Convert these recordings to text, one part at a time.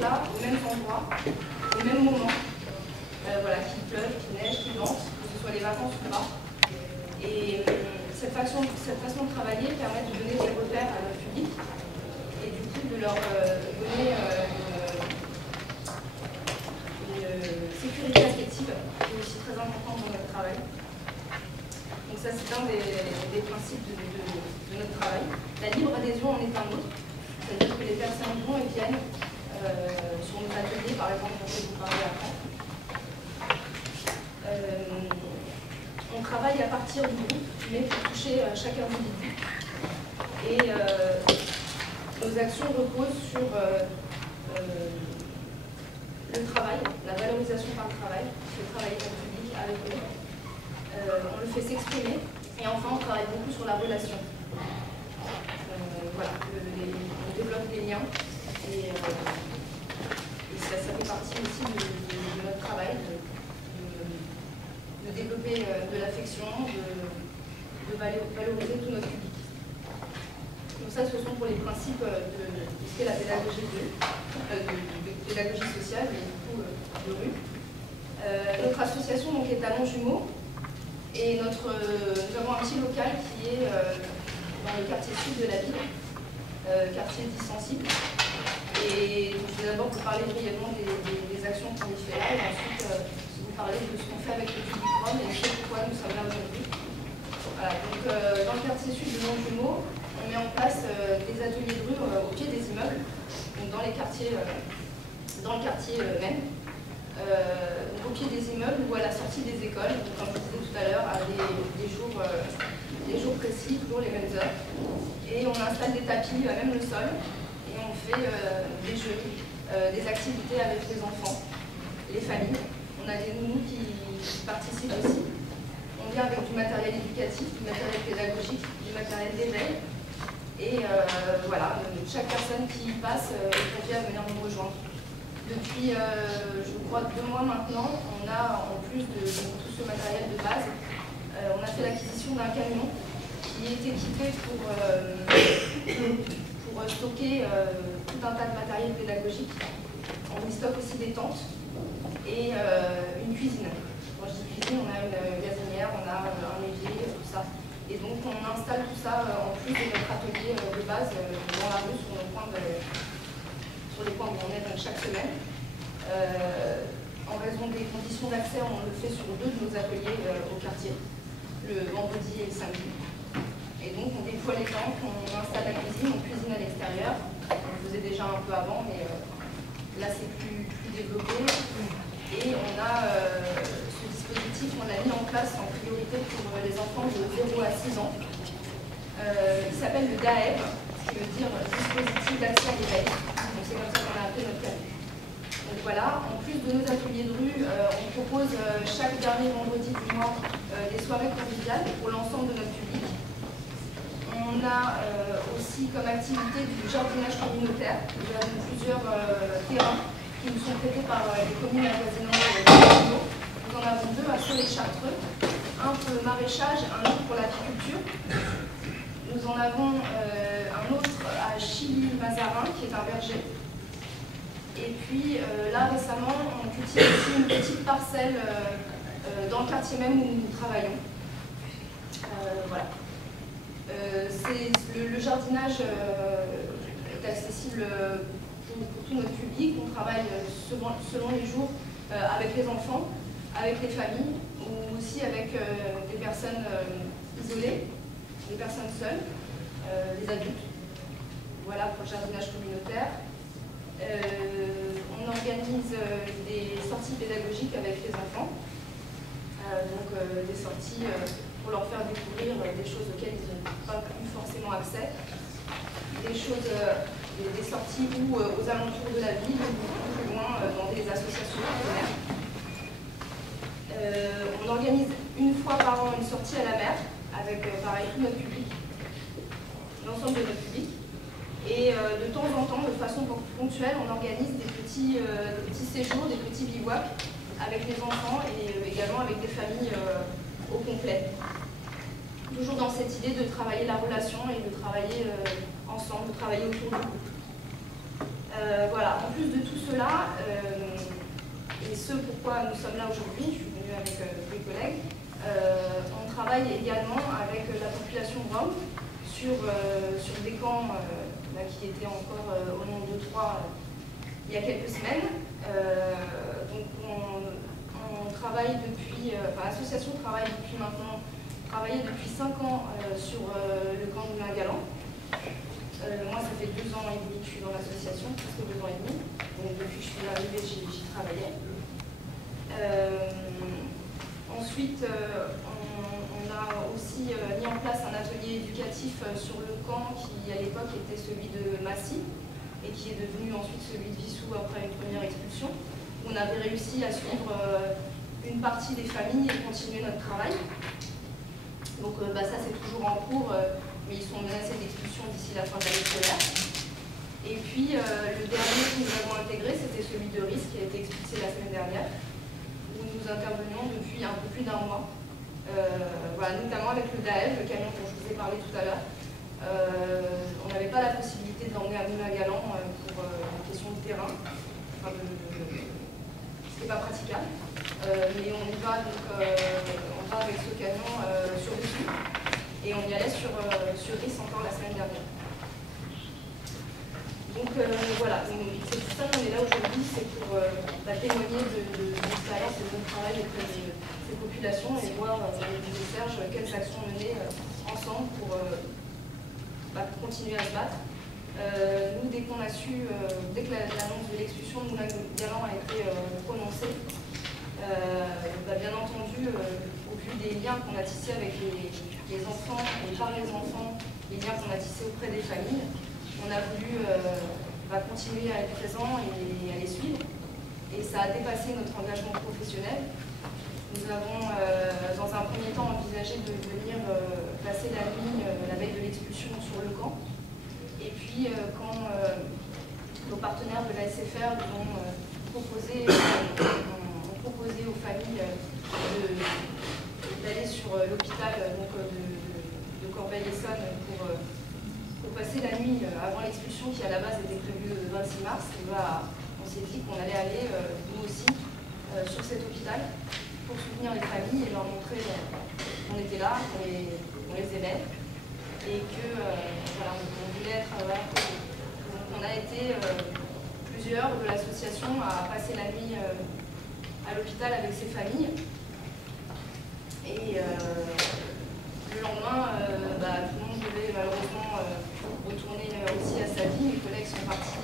là, aux mêmes endroits, au même moment, voilà, qu'il pleuve, qu'il neige, qu'il vente, que ce soit les vacances ou pas. Et cette façon de travailler permet de donner des repères à notre public et du coup de leur donner une sécurité affective qui est aussi très importante dans notre travail. Donc ça c'est un des principes de notre travail. La libre adhésion en est un autre, c'est-à-dire que les personnes vont et viennent sur nos ateliers, par exemple, dont je vais vous parler après. On travaille à partir du groupe, mais pour toucher chaque individu. Et nos actions reposent sur le travail, la valorisation par le travail, le travail dans le public avec eux. On le fait s'exprimer. Et enfin, on travaille beaucoup sur la relation. Voilà, on développe des liens. Et ça fait partie aussi de notre travail, de développer de l'affection, de valoriser tout notre public. Donc ça, ce sont pour les principes de ce qu'est la pédagogie de pédagogie sociale et du coup de rue. Notre association donc, est Talents Jumeaux et nous avons un petit local qui est dans le quartier sud de la ville, quartier dit sensible. Et je vais d'abord vous parler brièvement des actions qu'on y fait là, et ensuite vous parler de ce qu'on fait avec le public rome et ce pourquoi nous sommes là aujourd'hui. Voilà, donc dans le quartier sud de Longjumeau, on met en place des ateliers de rue au pied des immeubles, donc dans les quartiers, dans le quartier même, donc au pied des immeubles ou à la sortie des écoles, donc, comme je disais tout à l'heure, à des jours précis, toujours les mêmes heures. Et on installe des tapis, même le sol. Et on fait des jeux, des activités avec les enfants, les familles. On a des nounous qui participent aussi. On vient avec du matériel éducatif, du matériel pédagogique, du matériel d'éveil. Et voilà, chaque personne qui y passe est conviée à venir nous rejoindre. Depuis, je crois, 2 mois maintenant, on a, en plus de tout ce matériel de base, on a fait l'acquisition d'un camion qui est équipé pour stocker tout un tas de matériel pédagogique. On y stocke aussi des tentes et une cuisine. Quand je dis cuisine, on a une gazinière, on a un évier, tout ça. Et donc on installe tout ça en plus de notre atelier de base dans la rue, sur les points où on est chaque semaine. En raison des conditions d'accès, on le fait sur 2 de nos ateliers au quartier, le vendredi et le samedi. Et donc on déploie les tentes, on installe la cuisine, on cuisine à l'extérieur. On le faisait déjà un peu avant, mais là c'est plus développé. Et on a ce dispositif, on l'a mis en place en priorité pour les enfants de 0 à 6 ans. Il s'appelle le DAEB, qui veut dire dispositif d'accès à l'éveil. Donc c'est comme ça qu'on a appelé notre camion. Donc voilà, en plus de nos ateliers de rue, on propose chaque dernier vendredi du mois des soirées conviviales pour l'ensemble de notre public. On a aussi comme activité du jardinage communautaire. Nous avons plusieurs terrains qui nous sont prêtés par les communes avoisinantes de Longjumeau. Nous en avons 2 à Soleil-Chartreux, un pour le maraîchage, un autre pour l'apiculture. Nous en avons un autre à Chilly-Mazarin, qui est un verger. Et puis là, récemment, on cultive aussi une petite parcelle dans le quartier même où nous travaillons. Voilà. Le jardinage est accessible pour tout notre public. On travaille selon les jours avec les enfants, avec les familles, ou aussi avec des personnes isolées, des personnes seules, les adultes. Voilà pour le jardinage communautaire. On organise des sorties pédagogiques avec les enfants, donc des sorties pour leur faire découvrir des choses auxquelles ils n'ont pas eu forcément accès, des sorties aux alentours de la ville, ou plus loin dans des associations partenaires. On organise 1 fois par an une sortie à la mer avec pareil tout notre public, l'ensemble de notre public. Et de temps en temps, de façon ponctuelle, on organise des petits séjours, des petits bivouacs avec les enfants et également avec des familles au complet. Toujours dans cette idée de travailler la relation et de travailler ensemble, de travailler autour du groupe. Voilà, en plus de tout cela, et ce pourquoi nous sommes là aujourd'hui, je suis venue avec des collègues, on travaille également avec la population rome sur des camps là, qui étaient encore au nombre de 3 il y a quelques semaines. Donc on travaille depuis, l'association travaille depuis maintenant, travaillé depuis 5 ans sur le camp de Moulin-Galant. Moi, ça fait 2 ans et demi que je suis dans l'association, presque 2 ans et demi. Donc depuis que je suis arrivée, j'y travaillais. Ensuite, on a aussi mis en place un atelier éducatif sur le camp qui, à l'époque, était celui de Massy et qui est devenu ensuite celui de Vissou après une première expulsion. On avait réussi à suivre une partie des familles et continuer notre travail. Donc ça, c'est toujours en cours, mais ils sont menacés d'expulsion d'ici la fin de l'année scolaire. Et puis, le dernier que nous avons intégré, c'était celui de Riz, qui a été expulsé la semaine dernière, où nous intervenions depuis un peu plus d'1 mois, notamment avec le DAEL, le camion dont je vous ai parlé tout à l'heure. On n'avait pas la possibilité de l'emmener à Moulin-Galant pour une question de terrain, ce qui n'est pas praticable. Mais on y va, donc, on va avec ce camion sur Vissou, et on y allait sur Riz encore la semaine dernière. Donc voilà, c'est pour ça qu'on est là aujourd'hui, c'est pour témoigner de l'expérience et de notre travail auprès de ces populations et voir avec Serge quelles actions mener ensemble pour continuer à se battre. Nous, dès qu'on a su, dès que l'annonce de l'expulsion de Moulin-Galant a été prononcée, bien entendu, au vu des liens qu'on a tissés avec les enfants et par les enfants, les liens qu'on a tissés auprès des familles, on a voulu continuer à être présent et à les suivre. Et ça a dépassé notre engagement professionnel. Nous avons, dans un premier temps, envisagé de venir passer la nuit, la veille de l'expulsion, sur le camp. Et puis, quand nos partenaires de la SFR nous ont proposé aux familles d'aller sur l'hôpital de Corbeil-Essonnes pour passer la nuit avant l'expulsion qui à la base était prévue le 26 mars, on s'est dit qu'on allait aller nous aussi sur cet hôpital pour soutenir les familles et leur montrer qu'on était là, qu'on les aimait et on voulait être là. On a été plusieurs de l'association à passer la nuit à l'hôpital avec ces familles. Et le lendemain, tout le monde devait malheureusement retourner aussi à sa vie. Mes collègues sont partis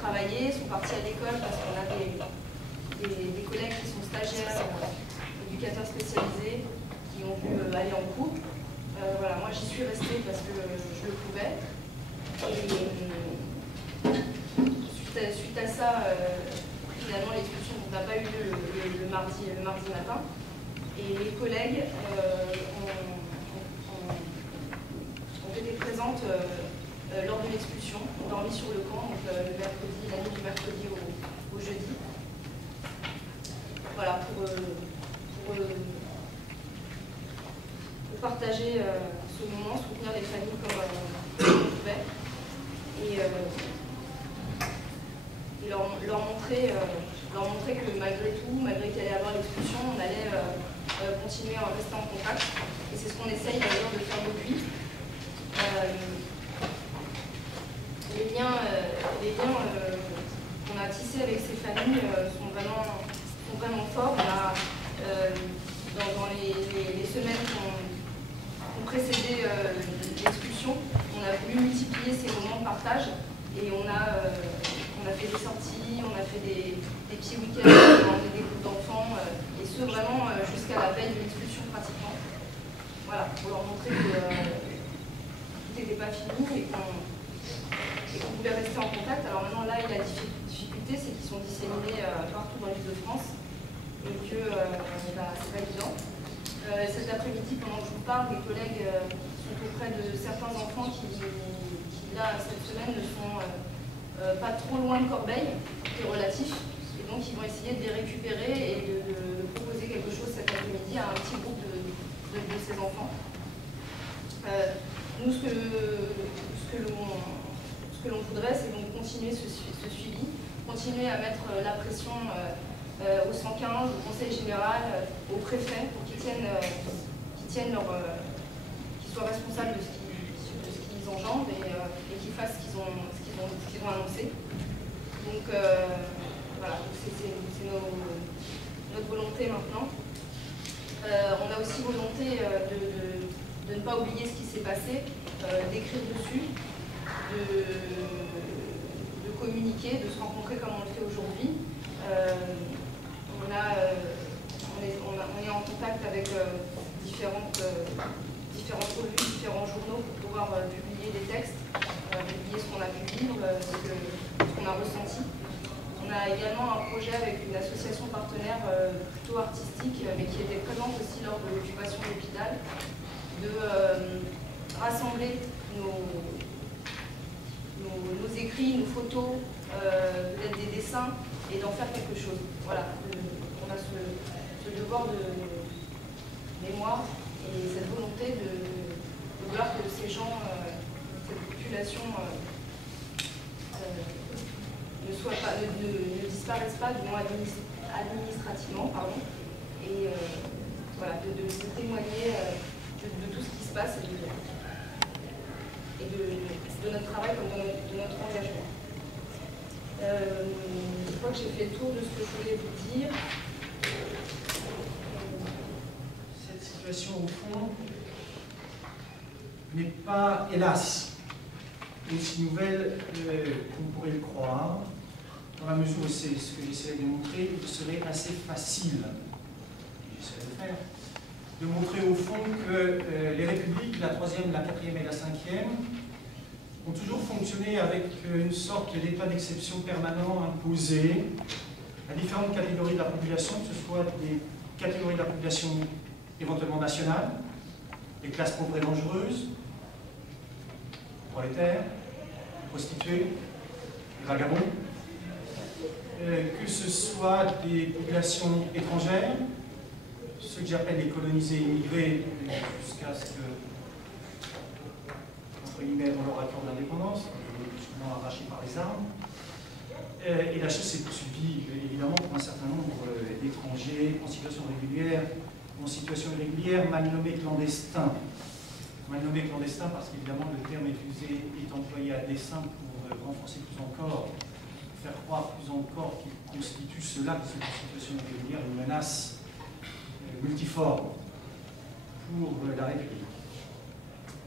travailler, sont partis à l'école parce qu'on a des collègues qui sont stagiaires, éducateurs spécialisés, qui ont pu aller en cours. Moi j'y suis restée parce que je le pouvais. Et suite à ça, finalement l'expulsion n'a pas eu lieu le mardi matin. Et les collègues ont été présentes lors de l'expulsion, ont dormi sur le camp, donc la nuit du mercredi au jeudi. Voilà, pour partager ce moment, soutenir les familles comme on pouvait. Et leur montrer que malgré tout, malgré qu'il allait y avoir l'expulsion, on allait continuer à rester en contact. Et c'est ce qu'on essaye d'ailleurs de faire depuis. Les liens qu'on a tissés avec ces familles sont vraiment forts. Dans les semaines qui ont précédé l'expulsion, on a voulu multiplier ces moments de partage et on a fait des sorties, on a fait des petits week-ends, on a emmené des groupes d'enfants, et ce vraiment jusqu'à la veille de l'expulsion pratiquement. Voilà, pour leur montrer que tout n'était pas fini et qu'on pouvait rester en contact. Alors maintenant là, la difficulté, c'est qu'ils sont disséminés partout dans l'île de France et que c'est pas évident. Cet après-midi, pendant que je vous parle, mes collègues sont auprès de certains enfants qui là, cette semaine, ne sont pas trop loin de Corbeil, qui est relatif, et donc ils vont essayer de les récupérer et de proposer quelque chose cet après-midi à un petit groupe de ces enfants. Nous, ce que ce que l'on voudrait, c'est donc continuer ce suivi, continuer à mettre la pression au 115, au conseil général, au préfet, pour qu'ils qu'ils soient responsables de ce qu'ils engendrent et qu'ils fassent ce qu'ils ont annoncé. Donc voilà, c'est notre volonté maintenant. On a aussi volonté de ne pas oublier ce qui s'est passé, d'écrire dessus, de communiquer, de se rencontrer comme on le fait aujourd'hui. On est en contact avec différentes revues, différents journaux pour pouvoir publier des textes, publier ce qu'on a pu vivre, ce qu'on a ressenti. On a également un projet avec une association partenaire plutôt artistique, mais qui était présente aussi lors de l'occupation de l'hôpital, de rassembler nos écrits, nos photos, peut-être des dessins, et d'en faire quelque chose. Voilà, on a ce devoir de mémoire et cette volonté de vouloir que ces gens, cette population ne disparaissent pas, du moins administrativement, pardon, et voilà, de témoigner de tout ce qui se passe et de notre travail comme de notre engagement. Je crois que j'ai fait le tour de ce que je voulais vous dire. Cette situation, au fond, n'est pas, hélas, aussi nouvelle qu'on pourrait le croire, dans la mesure où c'est ce que j'essaie de montrer, il serait assez facile, j'essaie de faire, de montrer au fond que les républiques, la 3e, la 4e et la 5e, ont toujours fonctionné avec une sorte d'état d'exception permanent imposé à différentes catégories de la population, que ce soit des catégories de la population éventuellement nationale, les classes pauvres et dangereuses, prolétaires, prostituées, vagabonds, que ce soit des populations étrangères, ceux que j'appelle les colonisés immigrés, jusqu'à ce que, entre guillemets, on leur accorde l'indépendance, souvent arrachés par les armes. Et la chose s'est poursuivie, évidemment, pour un certain nombre d'étrangers en situation régulière, mal nommés clandestins. Mal nommés clandestins parce qu'évidemment, le terme est employé à dessein pour renforcer plus encore, faire croire plus encore qu'il constitue cela, que c'est une situation régulière, une menace multiforme pour la République.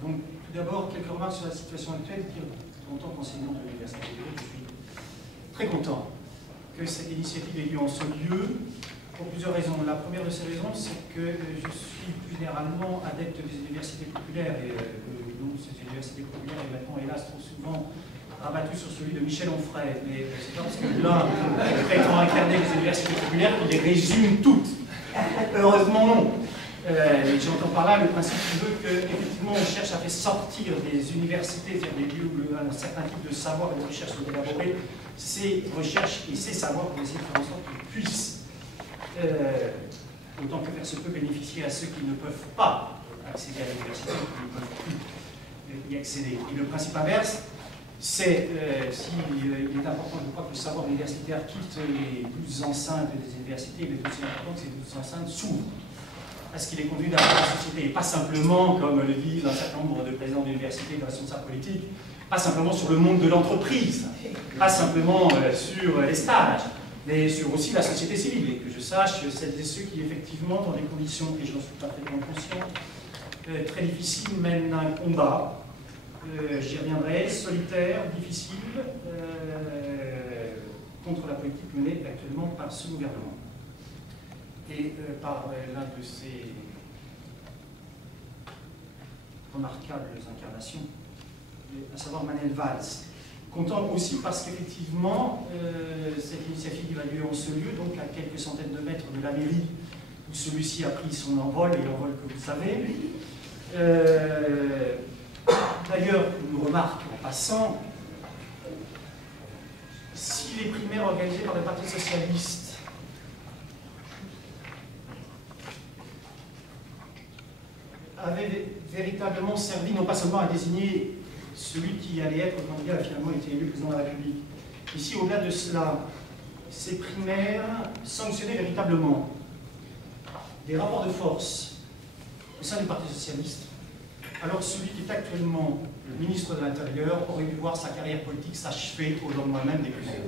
Donc, tout d'abord, quelques remarques sur la situation actuelle. En tant qu'enseignant de l'Université de Lyon, je suis très content que cette initiative ait lieu en ce lieu, pour plusieurs raisons. La première de ces raisons, c'est que je suis plus généralement adepte des universités populaires, et le nom de ces universités populaires est maintenant, hélas, trop souvent rabattu sur celui de Michel Onfray. Mais c'est pas parce que l'un prétend incarner les universités populaires qu'il les résume toutes. Heureusement non. J'entends par là le principe qui veut qu'effectivement on cherche à faire sortir des universités vers des lieux où un certain type de savoir et de recherche sont élaborés, ces recherches et ces savoirs pour essayer de faire en sorte qu'ils puissent, autant que faire se peut, bénéficier à ceux qui ne peuvent pas accéder à l'université, qui ne peuvent plus y accéder. Et le principe inverse, c'est, s'il est important, je crois, que le savoir universitaire quitte les 12 enceintes des universités, il est aussi important que ces 12 enceintes s'ouvrent à ce qu'il est conduit d'avoir la société, et pas simplement, comme le disent un certain nombre de présidents d'universités et de responsables politiques, pas simplement sur le monde de l'entreprise, pas simplement sur les stages, mais sur aussi la société civile, et que je sache celles et ceux qui, effectivement, dans des conditions, et j'en suis parfaitement conscient, très difficiles, mènent un combat, j'y reviendrai, solitaire, difficile, contre la politique menée actuellement par ce gouvernement. Et par l'un de ces remarquables incarnations, à savoir Manuel Valls. Content aussi parce qu'effectivement, cette initiative a lieu en ce lieu, donc à quelques centaines de mètres de la mairie, où celui-ci a pris son envol, et l'envol que vous savez. D'ailleurs, une remarque en passant, si les primaires organisées par le Parti socialiste avaient véritablement servi non pas seulement à désigner celui qui allait être candidat a finalement été élu président de la République. Ici, au-delà de cela, ces primaires sanctionnaient véritablement des rapports de force au sein du Parti socialiste. Alors celui qui est actuellement le ministre de l'Intérieur aurait dû voir sa carrière politique s'achever au lendemain même des primaires.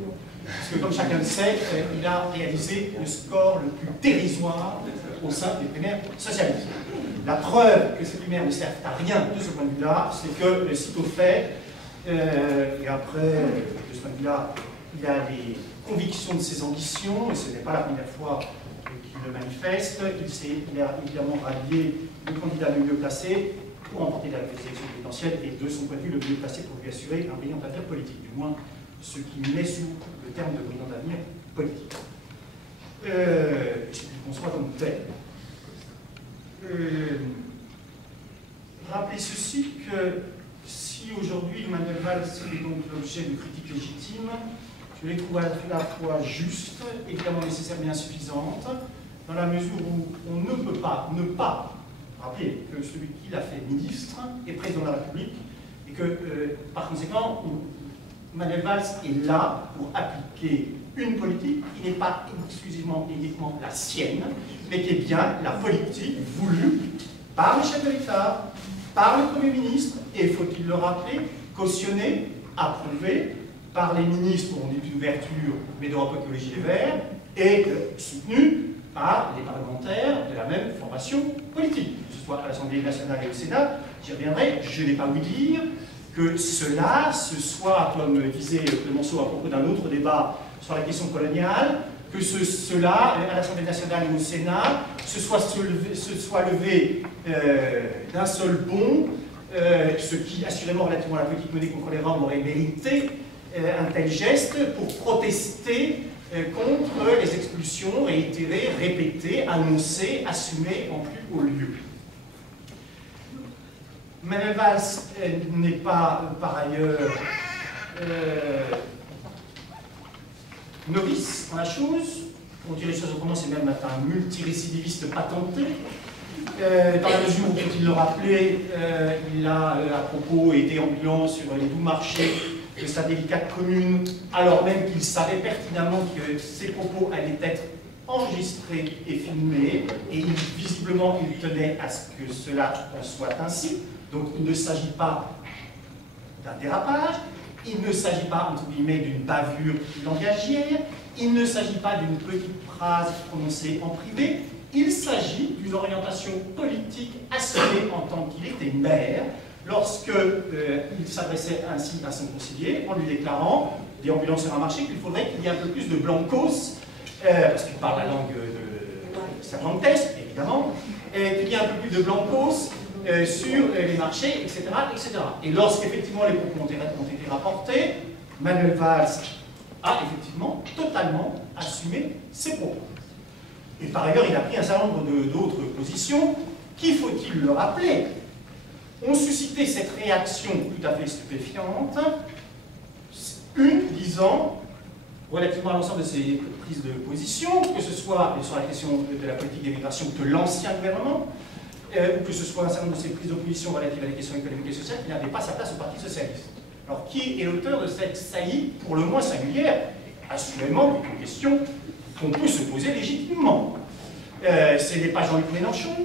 Parce que comme chacun le sait, il a réalisé le score le plus dérisoire au sein des primaires socialistes. La preuve que ces primaires ne servent à rien de ce point de vue-là, c'est que, sitôt fait, et après, de ce point de vue-là, il a les convictions de ses ambitions, et ce n'est pas la première fois qu'il le manifeste. Il a évidemment rallié le candidat le mieux placé pour remporter la élection présidentielle, et de son point de vue, le mieux placé pour lui assurer un brillant avenir politique, du moins ce qui met sous le terme de brillant avenir politique. C'est qu'il conçoit comme tel. Rappelez ceci que si aujourd'hui Manuel Valls est donc l'objet de critiques légitimes, je les trouve à la fois justes, évidemment nécessaires mais insuffisantes, dans la mesure où on ne peut pas ne pas rappeler que celui qui l'a fait ministre est président de la République et que par conséquent Manuel Valls est là pour appliquer une politique qui n'est pas exclusivement et uniquement la sienne, mais qui est bien la politique voulue par le chef de l'État, par le Premier ministre, et faut-il le rappeler, cautionnée, approuvée par les ministres, on dit d'ouverture, mais d'Europe Écologie Les Verts, et soutenue par les parlementaires de la même formation politique, que ce soit à l'Assemblée nationale et au Sénat. J'y reviendrai, je n'ai pas ouï dire que cela, ce soit, comme disait Clemenceau à propos d'un autre débat sur la question coloniale, que cela, à l'Assemblée nationale et au Sénat, se soit levé d'un seul bond, ce qui, assurément, relativement à la politique menée contre les Roms, aurait mérité un tel geste pour protester contre les expulsions réitérées, répétées, annoncées, assumées en plus haut lieu. Manuel Valls n'est pas, par ailleurs, novice en la chose. Pour dire les choses autrement, c'est même un multirécidiviste patenté. Dans la mesure où, faut-il le rappeler, il a à propos et déambulant sur les doux marchés de sa délicate commune, alors même qu'il savait pertinemment que ses propos allaient être enregistrés et filmés, et visiblement il tenait à ce que cela en soit ainsi. Donc il ne s'agit pas d'un dérapage, il ne s'agit pas, entre guillemets, d'une bavure langagière, il ne s'agit pas d'une petite phrase prononcée en privé, il s'agit d'une orientation politique assumée en tant qu'il était maire, lorsqu'il s'adressait ainsi à son conseiller, en lui déclarant, déambulant sur un marché, qu'il faudrait qu'il y ait un peu plus de blancos, parce qu'il parle la langue de Cervantes, évidemment, qu'il y ait un peu plus de blancos sur les marchés, etc., etc. Et lorsqu'effectivement les propos ont été rapportés, Manuel Valls a effectivement totalement assumé ses propos. Et par ailleurs, il a pris un certain nombre d'autres positions qui, faut-il le rappeler, ont suscité cette réaction tout à fait stupéfiante, une disant, relativement à l'ensemble de ses prises de position, que ce soit sur la question de la politique d'immigration de l'ancien gouvernement, ou que ce soit un certain nombre de ses prises de position relatives à la question économique et sociale, qui n'avait pas sa place au Parti socialiste. Alors, qui est l'auteur de cette saillie, pour le moins singulière, assurément, une question qu'on peut se poser légitimement. Ce n'est pas Jean-Luc Mélenchon,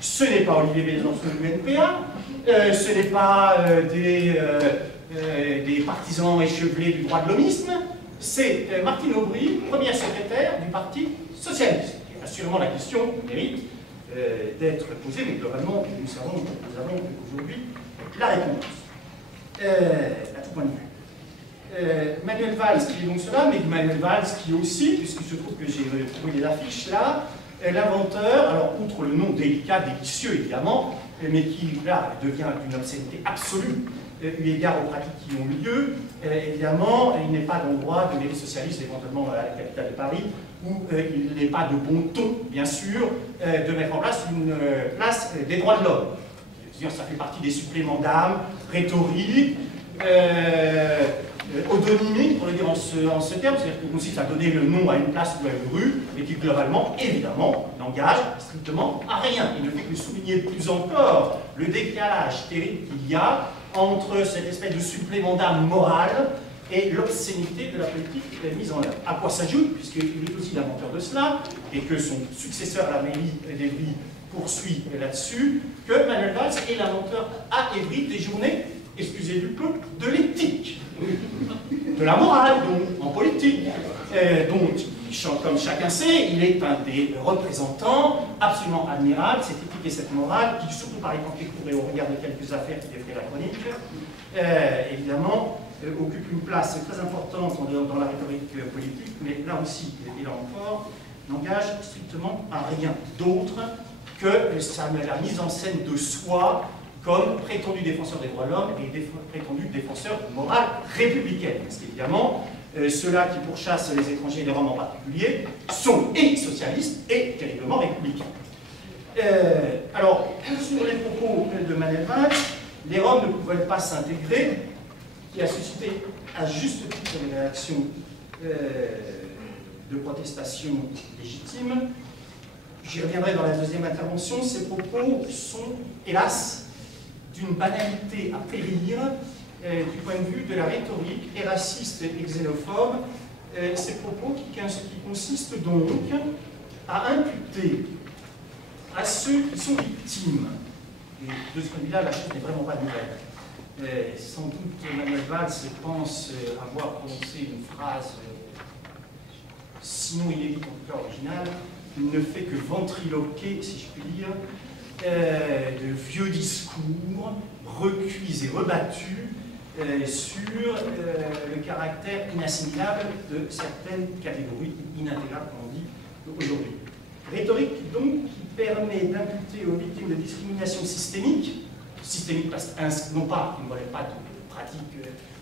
ce n'est pas Olivier Besançon du NPA, ce n'est pas des partisans échevelés du droit de l'homisme, c'est Martine Aubry, première secrétaire du Parti socialiste. Et assurément, la question mérite d'être posée, mais globalement, nous avons aujourd'hui la réponse. À tout point de vue. Manuel Valls qui est donc cela, mais Manuel Valls qui est aussi, puisqu'il se trouve que j'ai trouvé les affiches là, l'inventeur, alors outre le nom délicat, délicieux évidemment, mais qui là devient d'une obscénité absolue, eu égard aux pratiques qui ont eu lieu, évidemment, il n'est pas dans le droit de mairie socialiste, éventuellement à la capitale de Paris, où il n'est pas de bon ton, bien sûr, de mettre en place une place des droits de l'homme. Ça fait partie des suppléments d'âme, rhétorique, odonymique, pour le dire en ce terme, c'est-à-dire qu'on consiste à donner le nom à une place ou à une rue, et qui globalement, évidemment, n'engage strictement à rien. Il ne fait que souligner plus encore le décalage terrible qu'il y a entre cette espèce de supplément d'âme morale et l'obscénité de la politique mise en œuvre. À quoi s'ajoute, puisqu'il est aussi l'inventeur de cela, et que son successeur à la mairie d'Evry poursuit là-dessus, que Manuel Valls est l'inventeur à Évry des journées, excusez du peu, de l'éthique, de la morale, donc, en politique. Donc, comme chacun sait, il est un des représentants absolument admirables, cette éthique et cette morale, qui, surtout par les temps qui courent et au regard de quelques affaires qui défraient la chronique, évidemment, occupe une place très importante dans la rhétorique politique, mais là aussi, et là encore, n'engage strictement à rien d'autre que la mise en scène de soi comme prétendu défenseur des droits de l'homme et prétendu défenseur morale républicaine. Parce qu'évidemment, ceux-là qui pourchassent les étrangers et les Roms en particulier sont et socialistes et terriblement républicains. Alors, sur les propos de Manuel Valls, les Roms ne pouvaient pas s'intégrer, qui a suscité à juste titre une réaction de protestation légitime. J'y reviendrai dans la deuxième intervention. Ces propos sont, hélas, d'une banalité à périr du point de vue de la rhétorique et raciste et xénophobe. Ces propos qui consistent donc à imputer à ceux qui sont victimes, et de ce point de vue-là, la chose n'est vraiment pas nouvelle. Sans doute, Manuel Valls pense avoir prononcé une phrase, sinon inédite, en tout cas originale, il ne fait que ventriloquer, si je puis dire, de vieux discours recuits et rebattus sur le caractère inassimilable de certaines catégories inintégrables, comme on dit aujourd'hui. Rhétorique donc qui permet d'imputer aux victimes de discrimination systémique parce que non pas qui ne relèvent pas de pratiques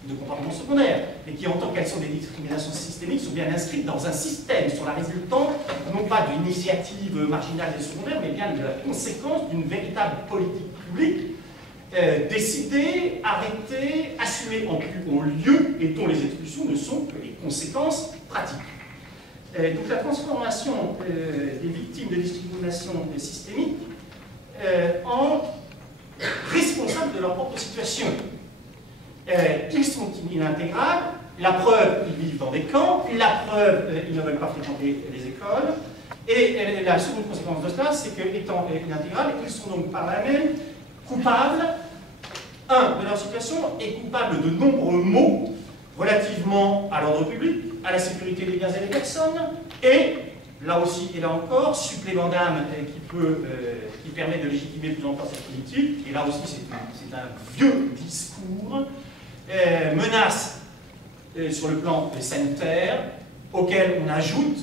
de comportement secondaire, mais qui, en tant qu'elles sont des discriminations systémiques, sont bien inscrites dans un système, sont la résultante non pas d'une initiative marginale et secondaire, mais bien de la conséquence d'une véritable politique publique décidée, arrêtée, assumée en plus haut lieu, et dont les expulsions ne sont que les conséquences pratiques. Donc la transformation des victimes de discrimination systémique en responsables de leur propre situation. Ils sont inintégrables, la preuve, ils vivent dans des camps, la preuve, ils ne veulent pas fréquenter les écoles, et la seconde conséquence de cela, c'est qu'étant inintégrables, ils sont donc par là même coupables, de leur situation, et coupables de nombreux maux relativement à l'ordre public, à la sécurité des biens et des personnes, et là aussi et là encore, supplément d'âme qui permet de légitimer plus encore cette politique, et là aussi c'est un vieux discours, menace sur le plan sanitaire, auquel on ajoute,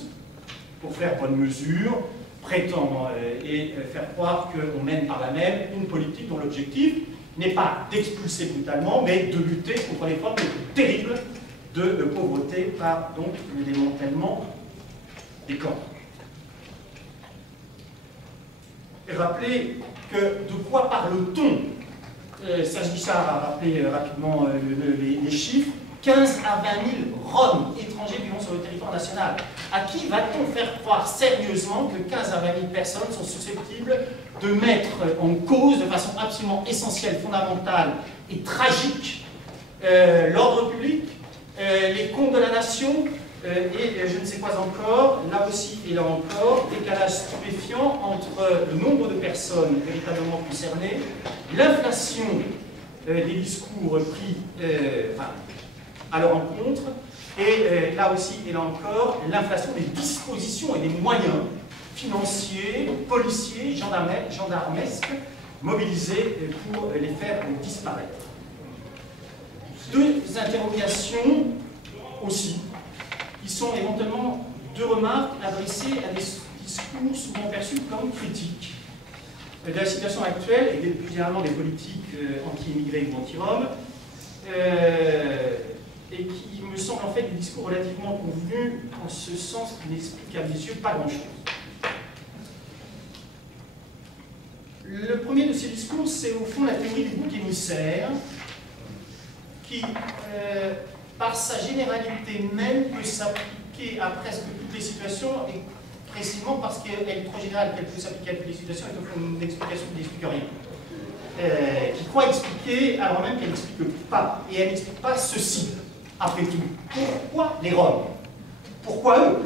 pour faire bonne mesure, prétend et faire croire qu'on mène par là même une politique dont l'objectif n'est pas d'expulser brutalement, mais de lutter contre les formes les plus terribles de pauvreté par donc le démantèlement des camps. Et rappelez que de quoi parle-t-on? Serge Guichard a rappelé rapidement les chiffres. 15 à 20 000 Roms étrangers vivant sur le territoire national. À qui va-t-on faire croire sérieusement que 15 à 20 000 personnes sont susceptibles de mettre en cause de façon absolument essentielle, fondamentale et tragique l'ordre public, les comptes de la nation et je ne sais quoi encore, là aussi et là encore, décalage stupéfiant entre le nombre de personnes véritablement concernées, l'inflation des discours pris à leur encontre, et là aussi et là encore, l'inflation des dispositions et des moyens financiers, policiers, gendarmesques, mobilisés pour les faire disparaître. Deux interrogations aussi, qui sont éventuellement deux remarques adressées à des discours souvent perçus comme critiques de la situation actuelle et plus généralement des politiques anti-immigrés ou anti-roms, et qui me semble en fait des discours relativement convenus en ce sens qui n'expliquent à mes yeux pas grand-chose. Le premier de ces discours, c'est au fond la théorie du bouc émissaire, qui, par sa généralité même, peut s'appliquer à presque toutes les situations, et précisément parce qu'elle est trop générale qu'elle peut s'appliquer à toutes les situations, et au fond une explication qui n'explique rien. qui croit expliquer alors même qu'elle n'explique pas. Et elle n'explique pas ceci, après tout. Pourquoi les Roms? Pourquoi eux?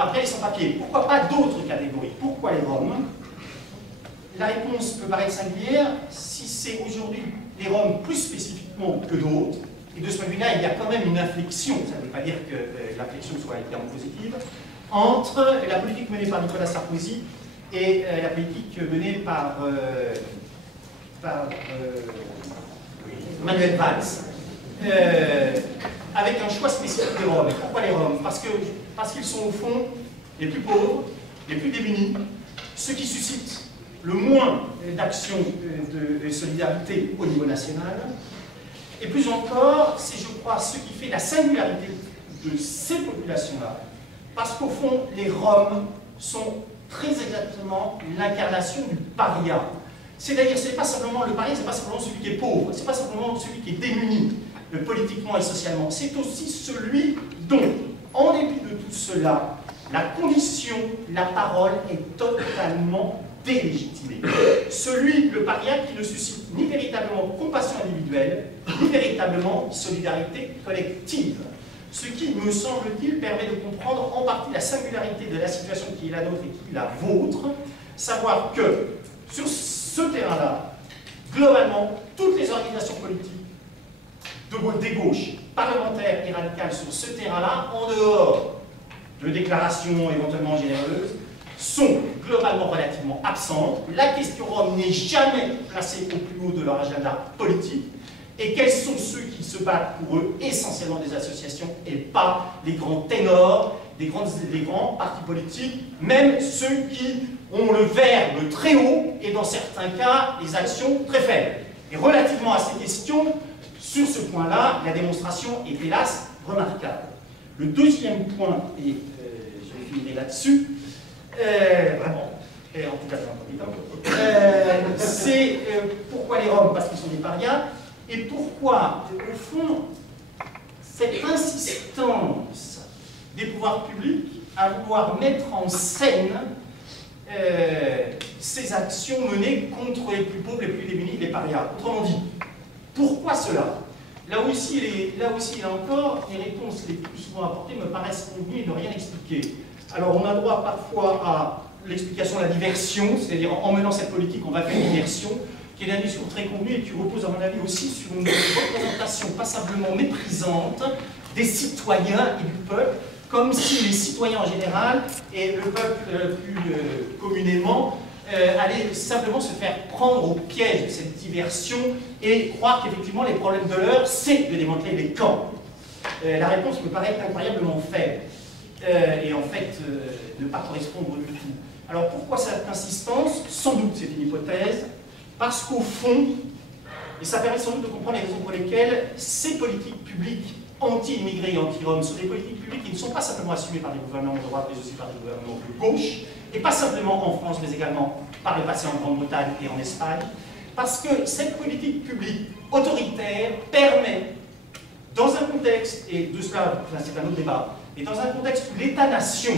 Après les sans-papiers, pourquoi pas d'autres catégories? Pourquoi les Roms? La réponse peut paraître singulière si c'est aujourd'hui les Roms plus spécifiquement que d'autres. Et de ce point de vue-là, il y a quand même une inflexion, ça ne veut pas dire que l'inflexion soit évidemment positive, entre la politique menée par Nicolas Sarkozy et la politique menée par Manuel Valls, avec un choix spécifique des Roms. Pourquoi les Roms? Parce qu'ils sont au fond les plus pauvres, les plus démunis, ceux qui suscitent le moins d'action de solidarité au niveau national. Et plus encore, c'est, je crois, ce qui fait la singularité de ces populations-là, parce qu'au fond, les Roms sont très exactement l'incarnation du paria. C'est-à-dire, ce n'est pas simplement le paria, ce n'est pas simplement celui qui est pauvre, ce n'est pas simplement celui qui est démuni politiquement et socialement, c'est aussi celui dont, en dépit de tout cela, la condition, la parole est totalement délégitimée. Celui, le paria, qui ne suscite ni véritablement compassion individuelle, ni véritablement solidarité collective. Ce qui, me semble-t-il, permet de comprendre en partie la singularité de la situation qui est la nôtre et qui est la vôtre, savoir que, sur ce terrain-là, globalement, toutes les organisations politiques des gauches, parlementaires et radicales sur ce terrain-là, en dehors de déclarations éventuellement généreuses, sont globalement relativement absentes. La question Rome n'est jamais placée au plus haut de leur agenda politique. Et quels sont ceux qui se battent pour eux? Essentiellement des associations et pas les grands ténors, des grands partis politiques, même ceux qui ont le verbe très haut et dans certains cas, les actions très faibles. Et relativement à ces questions, sur ce point-là, la démonstration est hélas remarquable. Le deuxième point, et je vais finir là-dessus, vraiment, et en tout cas c'est pourquoi les Roms? Parce qu'ils sont des parias, et pourquoi, au fond, cette insistance des pouvoirs publics à vouloir mettre en scène ces actions menées contre les plus pauvres, les plus démunis, les parias. Autrement dit, pourquoi cela? Là aussi, là encore, les réponses les plus souvent apportées me paraissent convenues et ne rien expliquer. Alors, on a droit parfois à l'explication de la diversion, c'est-à-dire en menant cette politique, on va faire une diversion, qui est un discours très convenu et qui repose, à mon avis, aussi sur une représentation passablement méprisante des citoyens et du peuple, comme si les citoyens en général, et le peuple plus communément, allaient simplement se faire prendre au piège de cette diversion et croire qu'effectivement les problèmes de l'heure, c'est de démanteler les camps. La réponse me paraît incroyablement faible et en fait ne pas correspondre du tout. Alors pourquoi cette insistance? Sans doute c'est une hypothèse, parce qu'au fond, et ça permet sans doute de comprendre les raisons pour lesquelles ces politiques publiques anti-immigrés et anti-roms sont des politiques publiques qui ne sont pas simplement assumées par des gouvernements de droite, mais aussi par des gouvernements de gauche, et pas simplement en France, mais également par le passé en Grande-Bretagne et en Espagne, parce que cette politique publique autoritaire permet, dans un contexte, et de cela, c'est un autre débat, et dans un contexte où l'État-nation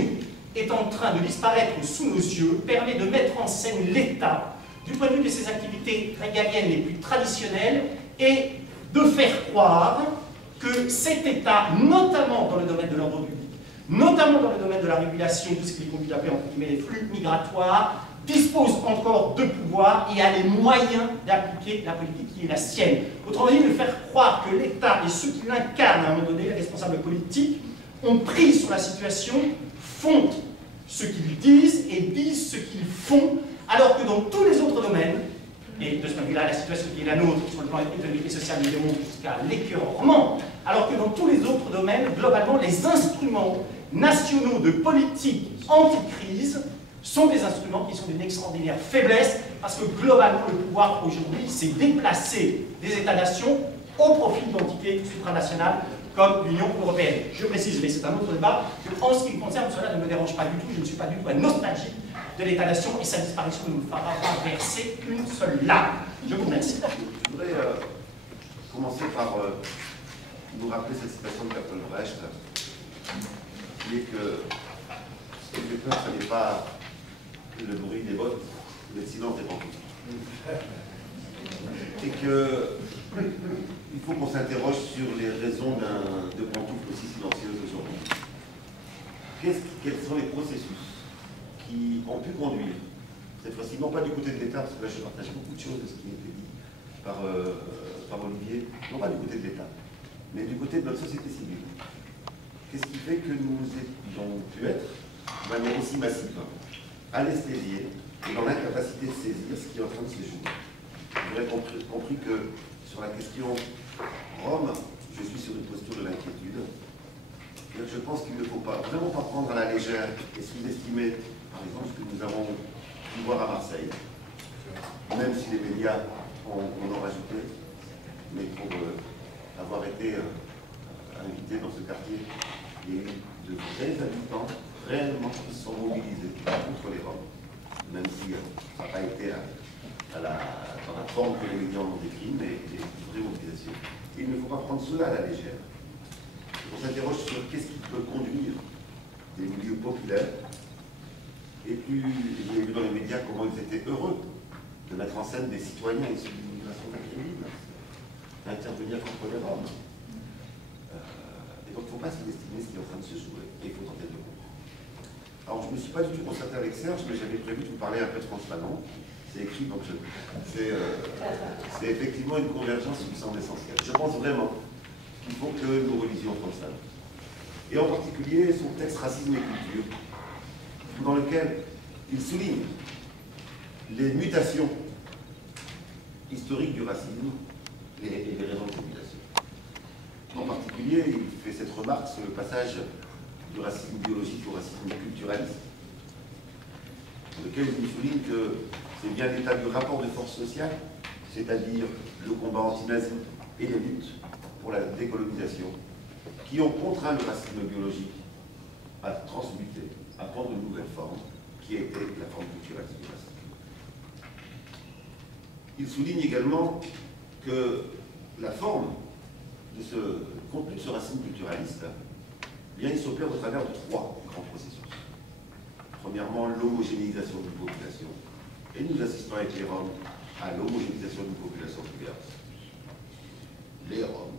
est en train de disparaître sous nos yeux, permet de mettre en scène l'État du point de vue de ses activités régaliennes les plus traditionnelles et de faire croire que cet État, notamment dans le domaine de l'ordre public, notamment dans le domaine de la régulation de ce qu'il est conduit à appeler entre guillemets les flux migratoires, dispose encore de pouvoir et a les moyens d'appliquer la politique qui est la sienne. Autrement dit, de faire croire que l'État et ceux qui l'incarnent à un moment donné, les responsables politiques, ont pris sur la situation, font ce qu'ils disent et disent ce qu'ils font, alors que dans tous les autres domaines, et de ce point de vue-là, la situation qui est la nôtre, sur le plan économique et social, nous démontre jusqu'à l'écœurement, alors que dans tous les autres domaines, globalement, les instruments nationaux de politique anti-crise sont des instruments qui sont d'une extraordinaire faiblesse, parce que globalement, le pouvoir aujourd'hui s'est déplacé des États-nations au profit d'entités supranationales comme l'Union européenne. Je précise, mais c'est un autre débat, que en ce qui me concerne, cela ne me dérange pas du tout, je ne suis pas du tout un nostalgique de l'État-nation et sa disparition ne nous fera pas verser une seule larme. Je vous remercie. Je voudrais commencer par nous rappeler cette citation de Bertolt Brecht, qui est que ce qui fait peur, ce n'est pas le bruit des bottes, mais le silence des pantoufles. et qu'il faut qu'on s'interroge sur les raisons de pantoufles aussi silencieuses aujourd'hui. Quels sont les processus qui ont pu conduire, cette fois-ci, non pas du côté de l'État, parce que là je partage beaucoup de choses de ce qui a été dit par Olivier, non pas du côté de l'État, mais du côté de notre société civile. Qu'est-ce qui fait que nous ayons pu être, de manière aussi massive, anesthésiés et dans l'incapacité de saisir ce qui est en train de se jouer? Vous aurez compris que sur la question Rome, je suis sur une posture de l'inquiétude. Je pense qu'il ne faut vraiment pas prendre à la légère et sous-estimer, par exemple, ce que nous avons pu voir à Marseille, même si les médias en ont rajouté, mais pour avoir été invité dans ce quartier, il y a eu de vrais habitants réellement qui se sont mobilisés contre les Roms, même si ça n'a pas été dans la forme que les médias en ont décrit, mais des vraies mobilisations. Et il ne faut pas prendre cela à la légère. On s'interroge sur qu'est-ce qui peut conduire des milieux populaires, et puis vous avez vu dans les médias comment ils étaient heureux de mettre en scène des citoyens issus de l'immigration maghrébine, d'intervenir contre les Roms. Et donc il ne faut pas sous-estimer ce qui est en train de se jouer, et il faut tenter de le comprendre. Alors je ne me suis pas du tout concerté avec Serge, mais j'avais prévu de vous parler un peu de Frantz Fanon. C'est écrit, donc c'est effectivement une convergence qui me semble essentielle. Je pense vraiment qu'il faut que nous relisions Frantz Fanon. Et en particulier son texte Racisme et culture, dans lequel il souligne les mutations historiques du racisme et les raisons de population. En particulier, il fait cette remarque sur le passage du racisme biologique au racisme culturaliste, dans lequel il souligne que c'est bien l'état du rapport de force sociale, c'est-à-dire le combat anti-nazi et les luttes pour la décolonisation, qui ont contraint le racisme biologique à transmuter, à prendre une nouvelle forme, qui a été la forme culturaliste du racisme. Il souligne également que la forme de ce contenu de ce racisme culturaliste, bien, il s'opère au travers de trois grands processus. Premièrement, l'homogénéisation d'une population. Et nous assistons avec les Roms à l'homogénéisation d'une population diverse. Les Roms,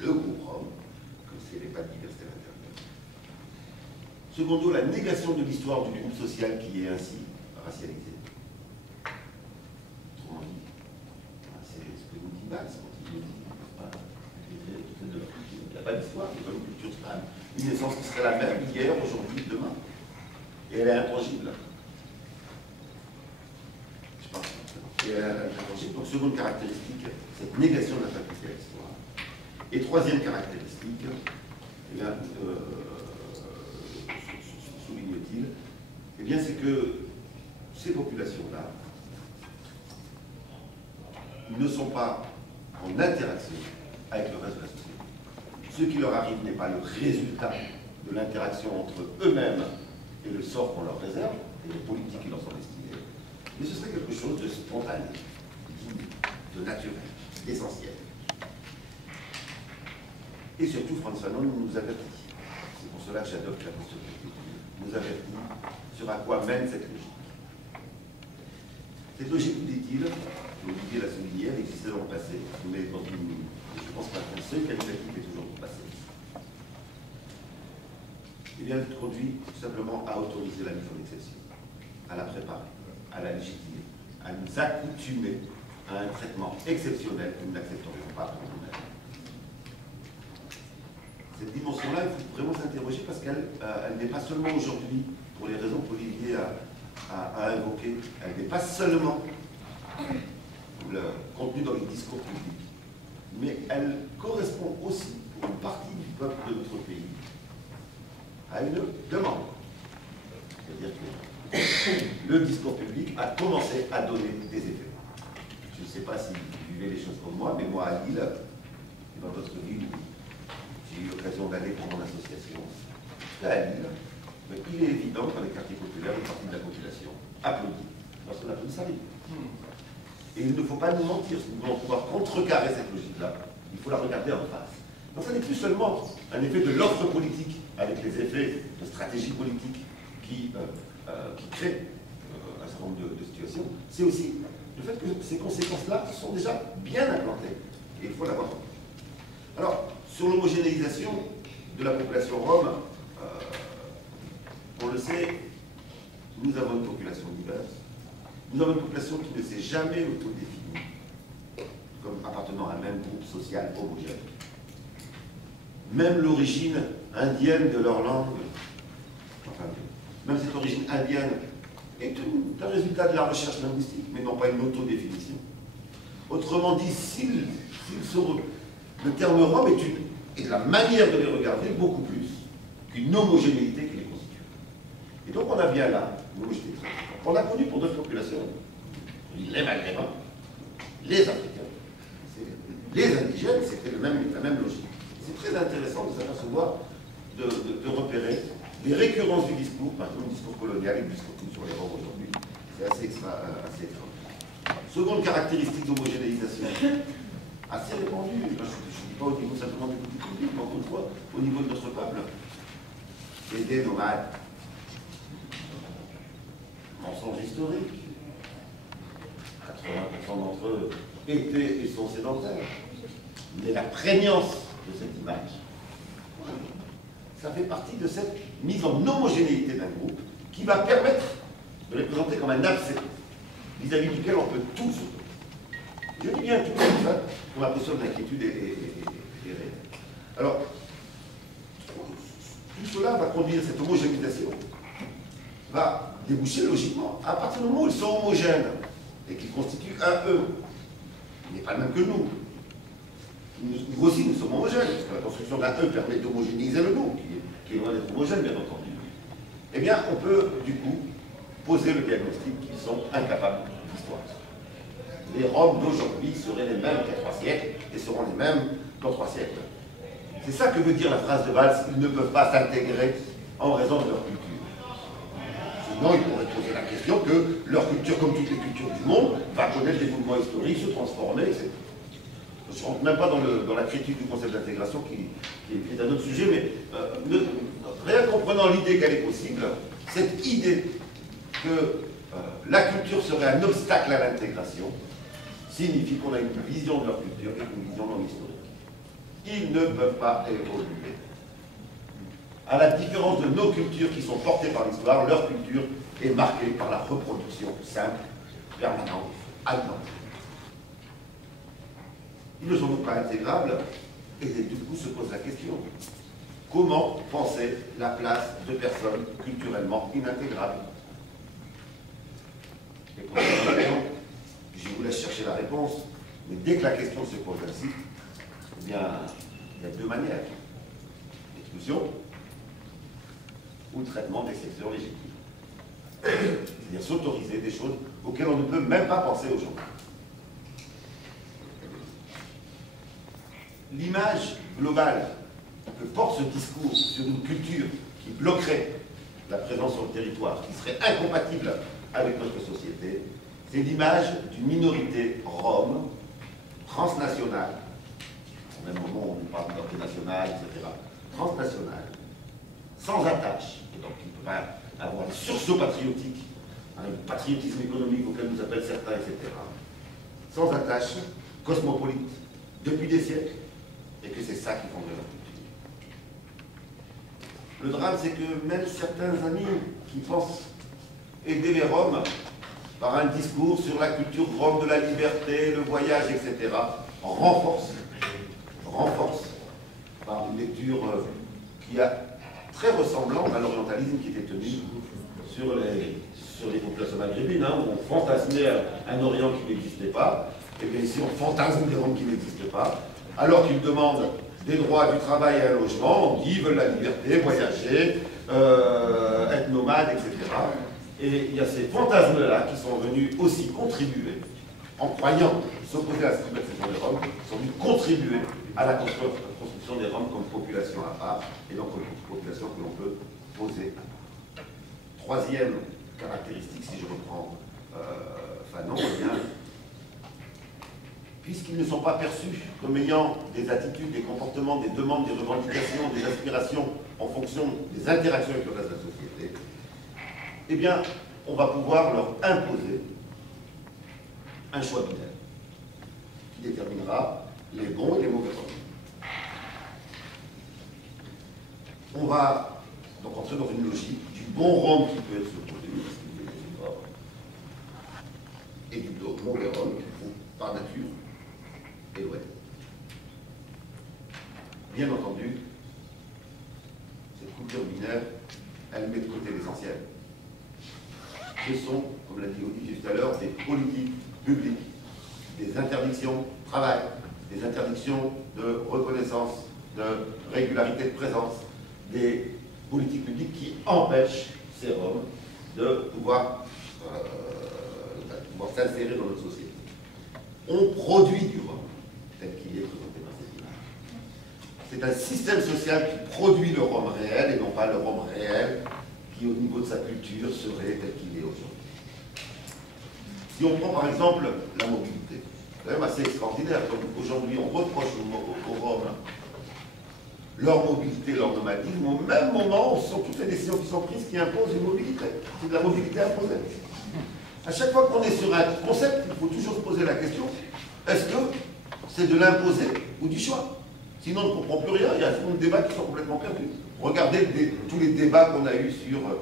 le groupe Rom, que c'est les pas de diversité à l'intérieur. Secondo, la négation de l'histoire du groupe social qui est ainsi racialisé. Autrement dit, c'est ce que nous dit Max quand il nous dit de leur culture. Il n'y a pas d'histoire, il n'y a pas une culture stable. Une naissance qui serait la même hier, aujourd'hui, demain. Et elle est intangible. Je pense. Et elle est intangible. Donc, seconde caractéristique, cette négation de la faculté à l'histoire. Et troisième caractéristique, eh bien, souligne-t-il, eh bien, c'est que ces populations-là ne sont pas en interaction avec le reste de la société. Ce qui leur arrive n'est pas le résultat de l'interaction entre eux-mêmes et le sort qu'on leur réserve, et les politiques qui leur sont destinées, mais ce serait quelque chose de spontané, de naturel, d'essentiel. Et surtout, Frantz Fanon nous avertit, c'est pour cela que j'adopte la posture de nous avertit sur à quoi mène cette logique. Cette logique, nous dit-il, Olivier l'a souligné, elle existait dans le passé, mais dans une, je pense pas qu'un seul qualificatif est toujours dans le passé. Eh bien, elle conduit tout simplement à autoriser la mise en exception, à la préparer, à la légitimer, à nous accoutumer à un traitement exceptionnel que nous n'accepterions pas pour nous-mêmes. Cette dimension-là, il faut vraiment s'interroger parce qu'elle n'est pas seulement aujourd'hui, pour les raisons qu'Olivier a invoquées, elle n'est pas seulement le contenu dans les discours publics, mais elle correspond aussi, pour une partie du peuple de notre pays, à une demande. C'est-à-dire que le discours public a commencé à donner des effets. Je ne sais pas si vous vivez les choses comme moi, mais moi à Lille, et dans d'autres villes où j'ai eu l'occasion d'aller pour mon association, à Lille, mais il est évident que dans les quartiers populaires, une partie de la population applaudit lorsqu'on applaudit sa vie. Et il ne faut pas nous mentir, si nous voulons pouvoir contrecarrer cette logique-là, il faut la regarder en face. Donc ça n'est plus seulement un effet de l'offre politique, avec les effets de stratégie politique qui créent un certain nombre de situations, c'est aussi le fait que ces conséquences-là sont déjà bien implantées. Et il faut l'avoir. Alors, sur l'homogénéisation de la population rome, on le sait, nous avons une population diverse. Nous avons une population qui ne s'est jamais autodéfinie comme appartenant à un même groupe social homogène. Même l'origine indienne de leur langue, enfin, même cette origine indienne est un résultat de la recherche linguistique, mais non pas une autodéfinition. Autrement dit, le terme rome est de la manière de les regarder beaucoup plus qu'une homogénéité qui les constitue. Et donc on a bien là, on l'a connu pour d'autres populations, les Maghrébins, les Africains, les indigènes, c'était la même logique. C'est très intéressant de s'apercevoir, de repérer les récurrences du discours, par exemple le discours colonial et le discours sur les Roms aujourd'hui. C'est assez étrange. Seconde caractéristique d'homogénéisation, assez répandue, je ne dis pas au niveau simplement du public, mais encore une fois, au niveau de notre peuple, c'est des nomades. Mensonge historique. 80% d'entre eux étaient et sont sédentaires. Mais la prégnance de cette image, ça fait partie de cette mise en homogénéité d'un groupe qui va permettre de les présenter comme un abcès vis-à-vis duquel on peut tout se. Je dis bien tout comme ça, pour la posture de l'inquiétude est réelle. Alors, tout cela va conduire cette homogénéisation, va déboucher logiquement, à partir du moment où ils sont homogènes et qu'ils constituent un eux. Il n'est pas le même que nous. Nous aussi, nous sommes homogènes, parce que la construction d'un E permet d'homogénéiser le nous, qui est loin d'être homogène, bien entendu. Eh bien, on peut, du coup, poser le diagnostic qu'ils sont incapables d'histoire. Les Roms d'aujourd'hui seraient les mêmes qu'il y a 3 siècles, et seront les mêmes dans 3 siècles. C'est ça que veut dire la phrase de Valls, ils ne peuvent pas s'intégrer en raison de leur culture. Sinon, ils pourraient poser la question que leur culture, comme toutes les cultures du monde, va connaître des mouvements historiques, se transformer, etc. Je ne rentre même pas dans la critique du concept d'intégration qui est un autre sujet, mais rien qu'en prenant l'idée qu'elle est possible, cette idée que la culture serait un obstacle à l'intégration signifie qu'on a une vision de leur culture et une vision non historique. Ils ne peuvent pas évoluer. À la différence de nos cultures qui sont portées par l'histoire, leur culture est marquée par la reproduction simple, permanente, allemande. Ils ne sont donc pas intégrables, et du coup se pose la question, comment penser la place de personnes culturellement inintégrables? Et pour cette raison, je vous laisse chercher la réponse, mais dès que la question se pose ainsi, eh bien, il y a 2 manières. L'exclusion ou le traitement d'exception légitime. C'est-à-dire s'autoriser des choses auxquelles on ne peut même pas penser aujourd'hui. L'image globale que porte ce discours sur une culture qui bloquerait la présence sur le territoire, qui serait incompatible avec notre société, c'est l'image d'une minorité rome, transnationale, au même moment où on parle d'identité nationale, etc., transnationale, sans attache, et donc qui ne peut pas avoir un sursaut patriotique, un patriotisme économique auquel nous appellent certains, etc., sans attache, cosmopolite, depuis des siècles, et que c'est ça qui fonderait la culture. Le drame, c'est que même certains amis qui pensent aider les Roms par un discours sur la culture rome de la liberté, le voyage, etc., renforcent par une lecture qui est très ressemblante à l'orientalisme qui était tenu sur les populations maghrébines, où on fantasmait un Orient qui n'existait pas, et bien ici on fantasme des Roms qui n'existent pas, alors qu'ils demandent des droits du travail et un logement, on dit qu'ils veulent la liberté, voyager, être nomades, etc. Et il y a ces fantasmes-là qui sont venus aussi contribuer, en croyant s'opposer à la stigmatisation des Roms, sont venus contribuer à la construction des Roms comme population à part, et donc comme population que l'on peut poser. 3e caractéristique, si je reprends Fanon, eh bien, puisqu'ils ne sont pas perçus comme ayant des attitudes, des comportements, des demandes, des revendications, des aspirations en fonction des interactions avec le reste de la société, eh bien, on va pouvoir leur imposer un choix binaire qui déterminera les bons et les mauvais roms. On va donc entrer dans une logique du bon rom qui peut être reproduit, et du mauvais rom qu'il faut par nature éloigner. Bien entendu, cette culture binaire, elle met de côté l'essentiel. Ce sont, comme l'a dit Olivier tout à l'heure, des politiques publiques, des interdictions de travail, des interdictions de reconnaissance, de régularité de présence, des politiques publiques qui empêchent ces Roms de pouvoir s'insérer dans notre société. On produit du Rom, tel qu'il est présenté par cette image. C'est un système social qui produit le Rom réel et non pas le Rom réel qui, au niveau de sa culture, serait tel qu'il est aujourd'hui. Si on prend par exemple la mobilité, c'est quand même assez extraordinaire. Aujourd'hui, on reproche aux Roms leur mobilité, leur nomadisme. Au même moment, ce sont toutes les décisions qui sont prises qui imposent une mobilité. C'est de la mobilité imposée. À chaque fois qu'on est sur un concept, il faut toujours se poser la question, est-ce que c'est de l'imposer ou du choix? Sinon, on ne comprend plus rien, il y a un débat qui sont complètement perdus. Regardez tous les débats qu'on a eus sur par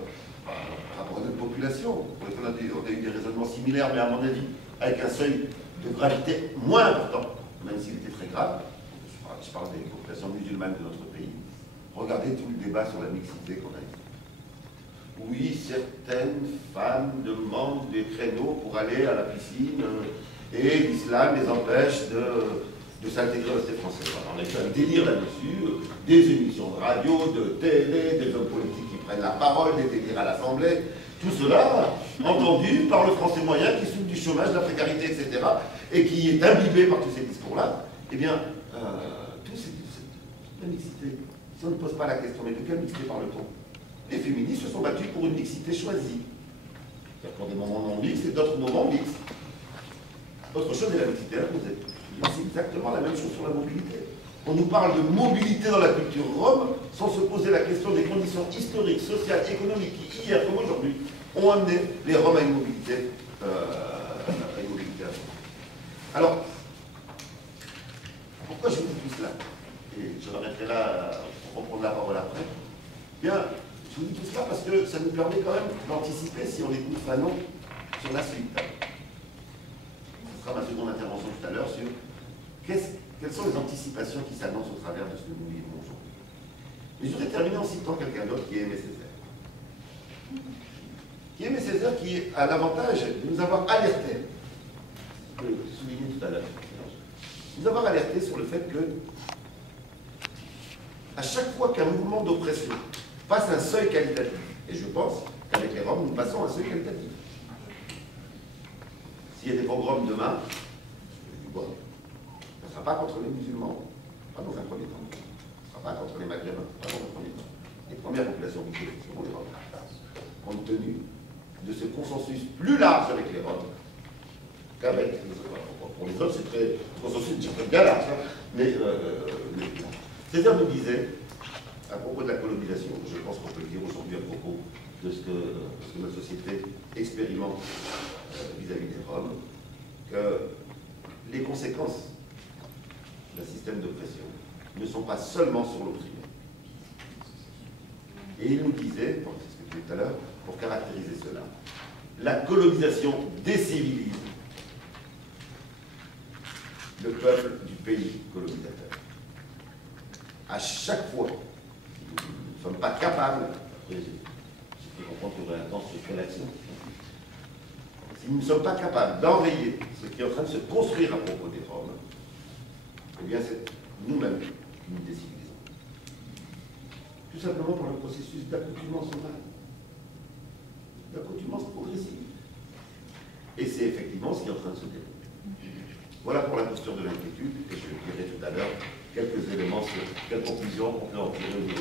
rapport à notre population. On a eu des raisonnements similaires, mais à mon avis, avec un seuil de gravité moins important, même s'il était très grave. Je parle des populations musulmanes de notre pays. Regardez tout le débat sur la mixité qu'on a eu. Oui, certaines femmes demandent des créneaux pour aller à la piscine et l'islam les empêche de s'intégrer à ces Français. Alors, on a fait un délire là-dessus, des émissions de radio, de télé, des hommes politiques qui prennent la parole, des délires à l'Assemblée, tout cela entendu par le Français moyen qui souffre du chômage, de la précarité, etc., et qui est imbibé par tous ces discours-là. Eh bien, la mixité, si on ne pose pas la question, mais de quelle mixité parle-t-on? Les féministes se sont battus pour une mixité choisie. C'est-à-dire pour des moments non mixtes et d'autres moments mixtes. Autre chose est la mixité imposée. C'est exactement la même chose sur la mobilité. On nous parle de mobilité dans la culture rome sans se poser la question des conditions historiques, sociales, économiques qui, hier comme aujourd'hui, ont amené les Roms à une mobilité. Alors, pourquoi je vous dis tout cela? Et je m'arrêterai là pour reprendre la parole après. Bien, je vous dis tout cela parce que ça nous permet quand même d'anticiper, si on écoute Fanon, sur la suite. Ce sera ma seconde intervention tout à l'heure sur quelles sont les anticipations qui s'annoncent au travers de ce que nous vivons aujourd'hui. Mais je voudrais terminer en citant quelqu'un d'autre qui est Aimé Césaire. Qui est Aimé Césaire qui a l'avantage de nous avoir alertés, je l'ai souligné tout à l'heure, nous avoir alertés sur le fait que à chaque fois qu'un mouvement d'oppression passe un seuil qualitatif, et je pense qu'avec les Roms, nous passons un seuil qualitatif. S'il y a des pogroms demain, bon, ce ne sera pas contre les musulmans, pas dans un premier temps. Ce ne sera pas contre les maghrébins, pas dans un premier temps. Les premières populations musulmanes seront les Roms, compte tenu de ce consensus plus large avec les Roms qu'avec les autres. Pour les autres, c'est très consensus bien large, hein, mais Césaire nous disait, à propos de la colonisation, je pense qu'on peut le dire aujourd'hui à propos de ce que notre société expérimente vis-à-vis des Roms, que les conséquences d'un système d'oppression ne sont pas seulement sur l'opprimé. Et il nous disait, c'est ce que je disais tout à l'heure, pour caractériser cela, la colonisation décivilise le peuple du pays colonisateur. À chaque fois, nous ne sommes pas capables, après, je comprends qu'il y aurait un temps sur l'action, si nous ne sommes pas capables d'enrayer ce qui est en train de se construire à propos des Roms, eh bien c'est nous-mêmes qui nous décivilisons. Tout simplement par le processus d'accoutumance humaine, d'accoutumance progressive. Et c'est effectivement ce qui est en train de se dérouler. Voilà pour la posture de l'inquiétude, et je dirai tout à l'heure quelques éléments sur quelles conclusions on peut en tirer au niveau.